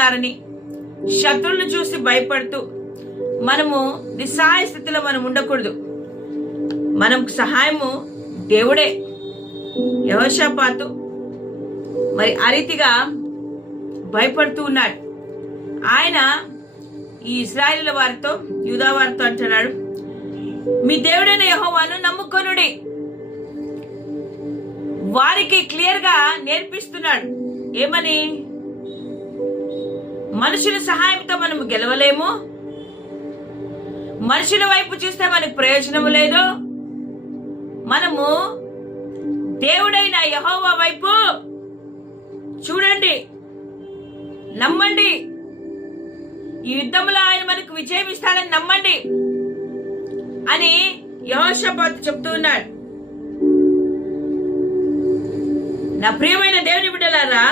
ఉన్నారని, శత్రువులను చూసి భయపడుతూ మనము నిస్సహాయ స్థితిలో మనం ఉండకూడదు. మనం సహాయము దేవుడే. యెహోషాపాతు మరి ఆ రీతిగా భయపడుతూ ఉన్నాడు. ఆయన ఈ ఇశ్రాయేలు వారితో, యూదా వారితో అంటున్నాడు, మీ దేవుడైన యెహోవాను నమ్ముకొనుడి. వారికి క్లియర్ గా నేర్పిస్తున్నాడు. ఏమని? మనుషుల సహాయంతో మనము గెలవలేము, మనుషుల వైపు చూస్తే మనకు ప్రయోజనము లేదు. మనము దేవుడైన యెహోవా వైపు చూడండి, నమ్మండి. ఈ యుద్ధంలో ఆయన మనకు విజయం ఇస్తాడని నమ్మండి అని యెహోషాపాతు చెప్తూ ఉన్నాడు. నా ప్రియమైన దేవుని బిడ్డలారా,